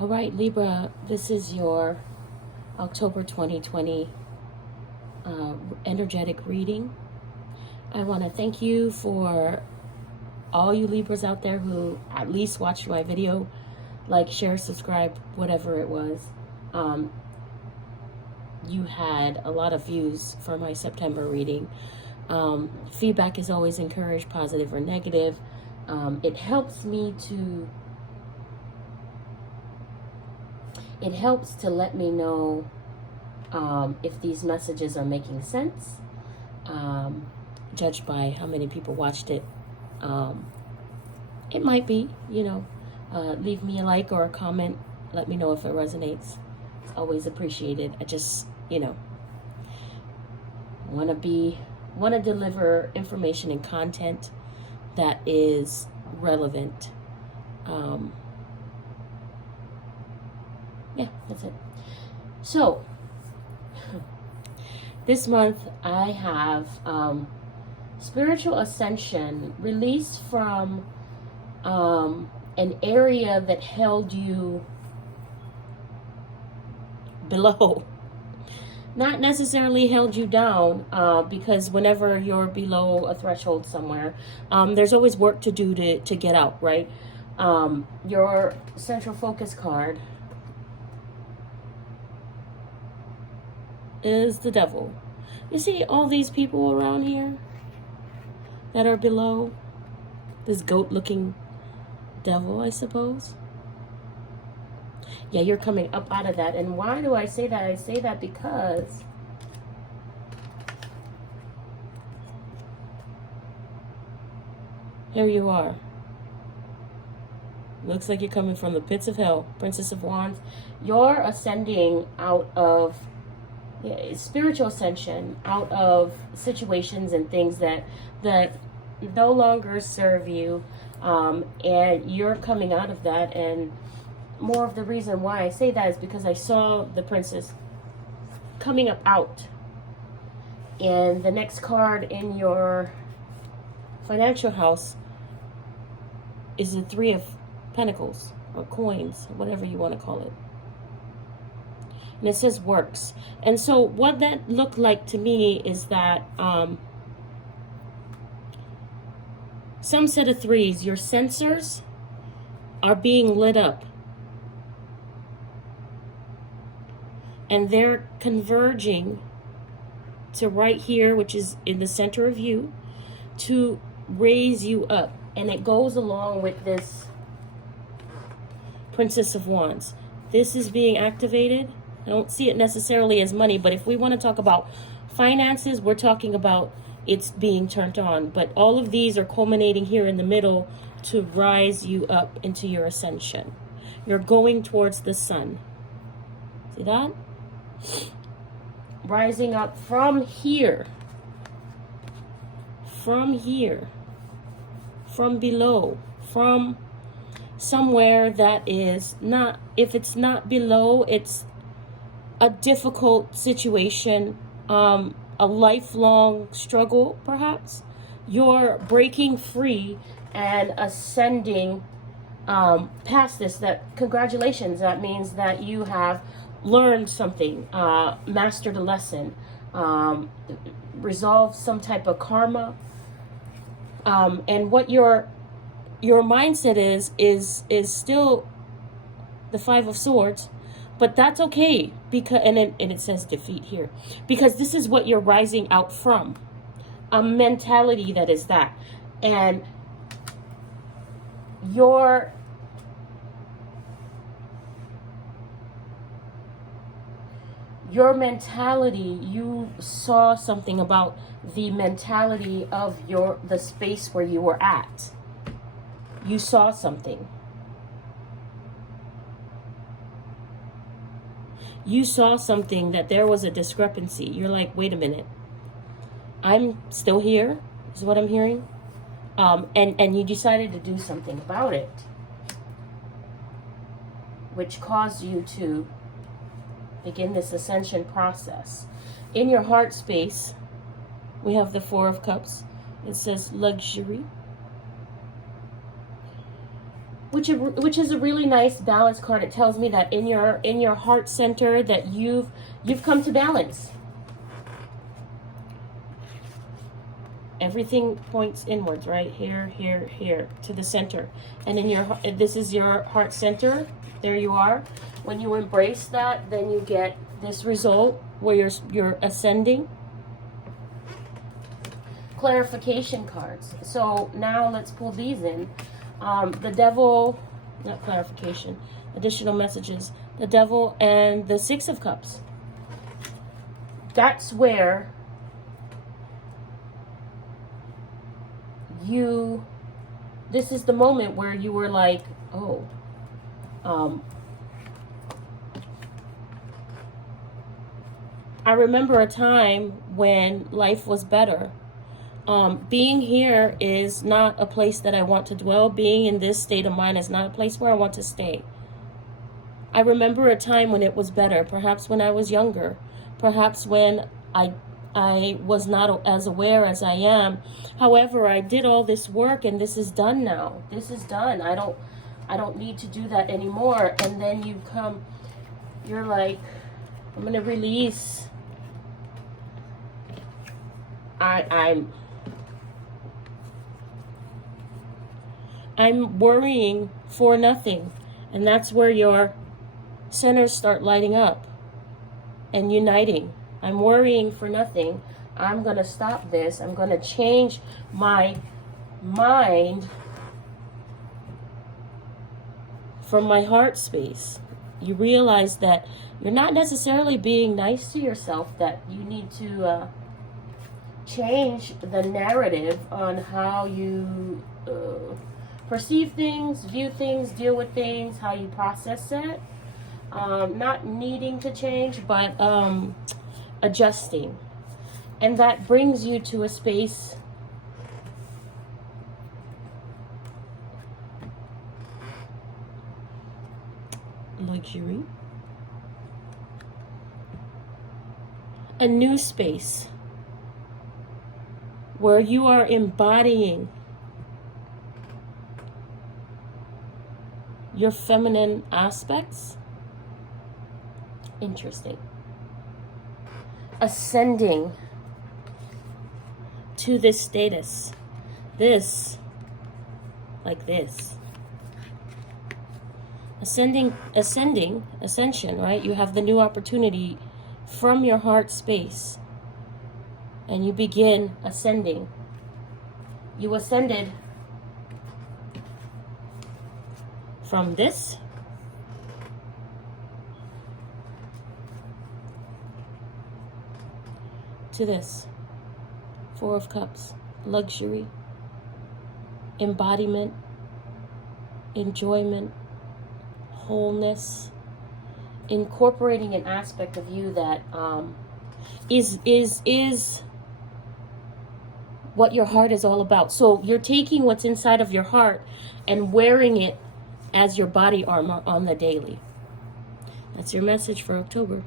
All right, Libra, this is your October 2020 energetic reading. I want to thank you for all you Libras out there who at least watched my video, like, share, subscribe, whatever it was. You had a lot of views for my September reading. Feedback is always encouraged, positive or negative. It helps to let me know if these messages are making sense, judged by how many people watched it. It might be, leave me a like or a comment. Let me know if it resonates. It's always appreciated. I just, want to deliver information and content that is relevant. Yeah, that's it. So, this month I have Spiritual Ascension, released from an area that held you below. Not necessarily held you down, because whenever you're below a threshold somewhere, there's always work to do to get out, right? Your central focus card is the Devil. You see all these people around here that are below this goat-looking devil, I suppose. Yeah, you're coming up out of that. And why do I say that? I say that because here you are. Looks like you're coming from the pits of hell, Princess of Wands. You're ascending out of spiritual ascension, out of situations and things that no longer serve you, and you're coming out of that. And more of the reason why I say that is because I saw the princess coming up out, and the next card in your financial house is the Three of Pentacles, or coins, whatever you want to call it. And it says works. And so what that looked like to me is that some set of threes, your sensors are being lit up. And they're converging to right here, which is in the center of you, to raise you up. And it goes along with this Princess of Wands. This is being activated. I don't see it necessarily as money, but if we want to talk about finances, we're talking about it's being turned on. But all of these are culminating here in the middle to rise you up into your ascension. You're going towards the sun. See that? Rising up from here. From here. From below. From somewhere that is not, if it's not below, it's a difficult situation, a lifelong struggle, perhaps. You're breaking free and ascending past this. That, congratulations, that means that you have learned something, mastered a lesson, resolved some type of karma, and what your mindset is still the Five of Swords. But that's okay, because and it says defeat here, because this is what you're rising out from, a mentality that is that. And your mentality, you saw something about the mentality of the space where you were at. You saw something. You saw something that there was a discrepancy. You're like, wait a minute. I'm still here, is what I'm hearing. And you decided to do something about it, which caused you to begin this ascension process. In your heart space, we have the Four of Cups. It says luxury. which is a really nice balance card. It tells me that in your heart center that you've come to balance. Everything points inwards, right? Here, here, here, to the center. And in your, this is your heart center. There you are. When you embrace that, then you get this result where you're ascending. Clarification cards. So now let's pull these in. The devil, not clarification, additional messages. The devil and the Six of Cups. That's where this is the moment where you were like, oh, I remember a time when life was better. Being here is not a place that I want to dwell. Being in this state of mind is not a place where I want to stay. I remember a time when it was better, perhaps when I was younger, perhaps when I was not as aware as I am. However, I did all this work and this is done now. This is done. I don't need to do that anymore. And then you're like, I'm going to release. I'm worrying for nothing. And that's where your centers start lighting up and uniting. I'm worrying for nothing. I'm going to stop this. I'm going to change my mind from my heart space. You realize that you're not necessarily being nice to yourself, that you need to change the narrative on how you perceive things, view things, deal with things, how you process it. Not needing to change, but adjusting. And that brings you to a space luxury, a new space where you are embodying your feminine aspects. Interesting. Ascending to this status. Like this. Ascension, right? You have the new opportunity from your heart space. And you begin ascending. You ascended from this to this. Four of Cups. Luxury. Embodiment. Enjoyment. Wholeness. Incorporating an aspect of you that is what your heart is all about. So you're taking what's inside of your heart and wearing it as your body armor on the daily. That's your message for October.